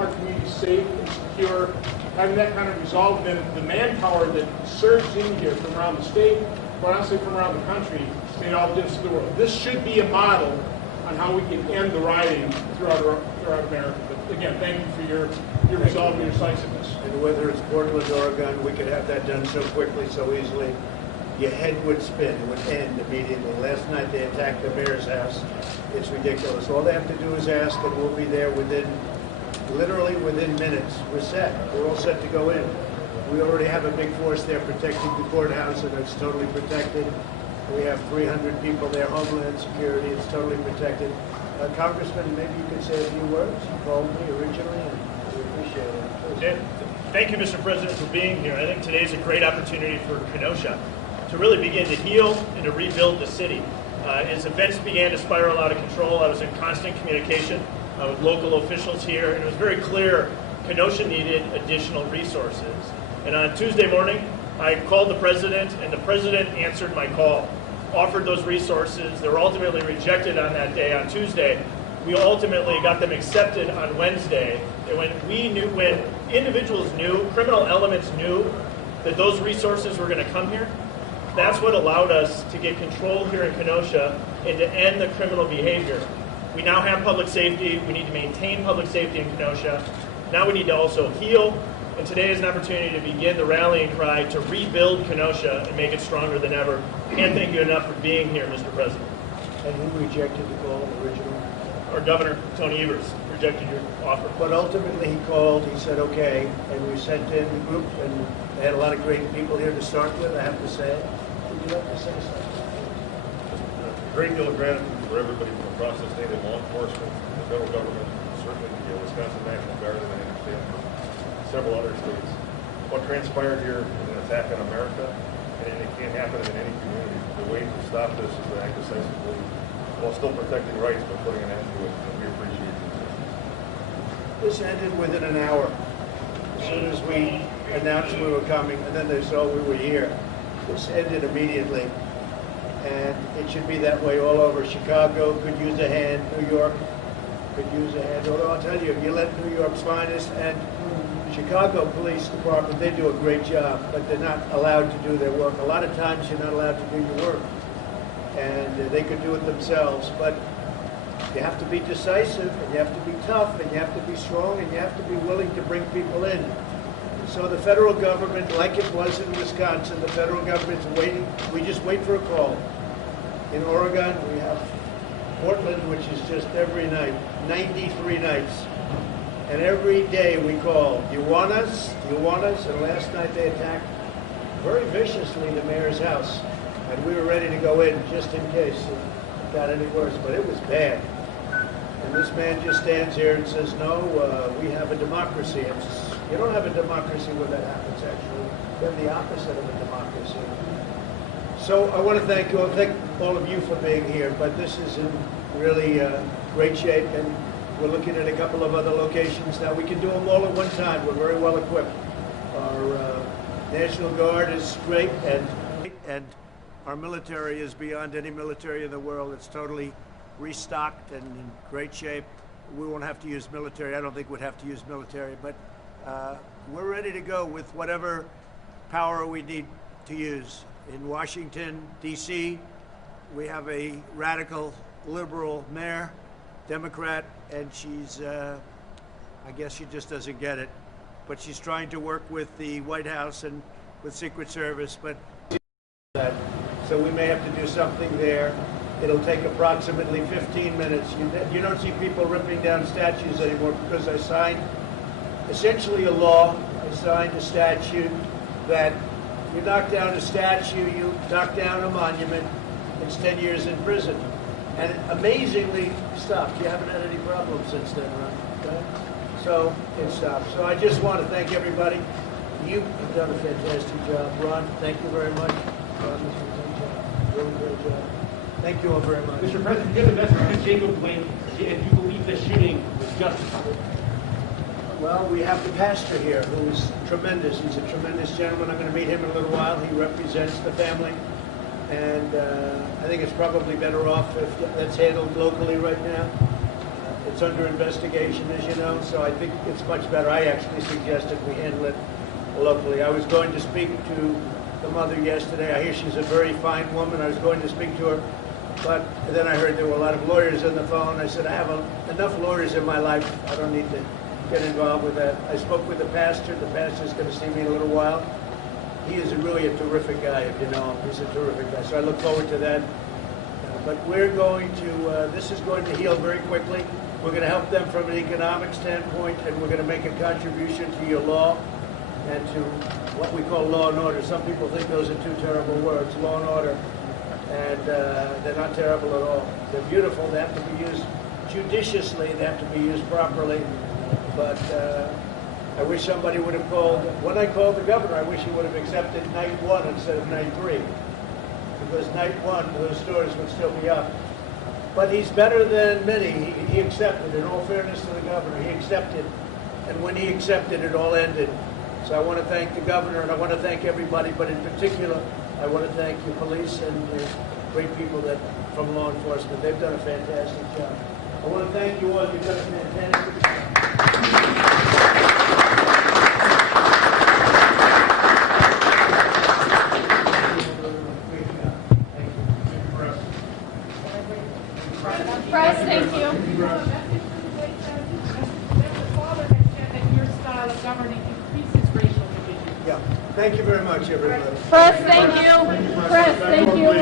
our community safe and secure, having that kind of resolve, and then the manpower that surged in here from around the state, but honestly from around the country, made all the difference in the world. This should be a model on how we can end the rioting throughout America. But again, thank you for your resolve and your decisiveness. And whether it's Portland, Oregon, we could have that done so quickly, so easily. Your head would spin, it would end immediately. Last night they attacked the mayor's house. It's ridiculous. All they have to do is ask, and we'll be there literally within minutes. We're set. We're all set to go in. We already have a big force there protecting the courthouse, and it's totally protected. We have 300 people there, Homeland Security, it's totally protected. Congressman, maybe you could say a few words. You called me originally, and we appreciate it. Thank you, Mr. President, for being here. I think today's a great opportunity for Kenosha to really begin to heal and to rebuild the city. As events began to spiral out of control, I was in constant communication with local officials here, and it was very clear Kenosha needed additional resources. And on Tuesday morning, I called the president, and the president answered my call, offered those resources. They were ultimately rejected on that day, on Tuesday. We ultimately got them accepted on Wednesday. And when individuals knew, criminal elements knew that those resources were going to come here, that's what allowed us to get control here in Kenosha and to end the criminal behavior. We now have public safety. We need to maintain public safety in Kenosha. Now we need to also heal. And today is an opportunity to begin the rallying cry to rebuild Kenosha and make it stronger than ever. Can't thank you enough for being here, Mr. President. And who rejected the call originally? Our Governor, Tony Evers, rejected your offer. But ultimately he called, he said okay, and we sent in the group, and they had a lot of great people here to start with, I have to say. Would you like to say something? A great deal of gratitude for everybody from across the state and law enforcement, the federal government, certainly the Wisconsin National Guard, and I understand from several other states. What transpired here is an attack on America, and it can't happen in any community. The way to stop this is to act decisively while still protecting rights, but putting an end to it, and we appreciate it. This ended within an hour. As soon as we announced we were coming, and then they saw we were here. This ended immediately, and it should be that way all over. Chicago could use a hand. New York could use a hand. Although I'll tell you, if you let New York's finest and Chicago Police Department, they do a great job, but they're not allowed to do their work. A lot of times you're not allowed to do your work, and they could do it themselves, but you have to be decisive, and you have to be tough, and you have to be strong, and you have to be willing to bring people in. So the federal government, like it was in Wisconsin, the federal government's waiting. We just wait for a call. In Oregon, we have Portland, which is just every night, 93 nights. And every day we call, do you want us? Do you want us? And last night they attacked very viciously the mayor's house. And we were ready to go in just in case it got any worse, but it was bad. And this man just stands here and says, no, we have a democracy. You don't have a democracy when that happens, actually. You have the opposite of a democracy. So I want to thank all of you for being here, but this is in really great shape, and we're looking at a couple of other locations now. We can do them all at one time. We're very well equipped. Our National Guard is great, and our military is beyond any military in the world. It's totally restocked and in great shape. We won't have to use military. I don't think we'd have to use military, but we're ready to go with whatever power we need to use. In Washington, D.C., we have a radical liberal mayor, Democrat, and she's, I guess she just doesn't get it. But she's trying to work with the White House and with Secret Service, but so we may have to do something there. It'll take approximately 15 minutes. You don't see people ripping down statues anymore because I signed essentially a law. I signed a statute that you knock down a statue, you knock down a monument, it's 10 years in prison. And amazingly stopped. You haven't had any problems since then, right? Okay? So it stopped. So I just want to thank everybody. You have done a fantastic job. Ron, thank you very much. Ron, this was a great job. Really great job. Thank you all very much. Mr. President, give the message to Jacob Blake if you believe the shooting was justified. Well, we have the pastor here, who is tremendous. He's a tremendous gentleman. I'm going to meet him in a little while. He represents the family. And I think it's probably better off if that's handled locally right now. It's under investigation, as you know, so I think it's much better. I actually suggested we handle it locally. I was going to speak to the mother yesterday. I hear she's a very fine woman. I was going to speak to her, but then I heard there were a lot of lawyers on the phone. I said, I have enough lawyers in my life. I don't need to get involved with that. I spoke with the pastor. The pastor's going to see me in a little while. He is really a terrific guy, if you know him. He's a terrific guy. So I look forward to that. But we're going to, this is going to heal very quickly. We're going to help them from an economic standpoint, and we're going to make a contribution to your law and to what we call law and order. Some people think those are two terrible words, law and order, and they're not terrible at all. They're beautiful. They have to be used judiciously. They have to be used properly. But I wish somebody would have called, when I called the governor, I wish he would have accepted night 1 instead of night 3. Because night 1, those stores would still be up. But he's better than many. He accepted, in all fairness to the governor, he accepted. And when he accepted, it all ended. So I want to thank the governor, and I want to thank everybody, but in particular, I want to thank the police and the great people that from law enforcement. They've done a fantastic job. I want to thank you all. You've done a fantastic job. Press, thank you. That the father has said that your style of governing increases racial division. Yeah. Thank you very much, everybody. Press, thank you. Press, thank you.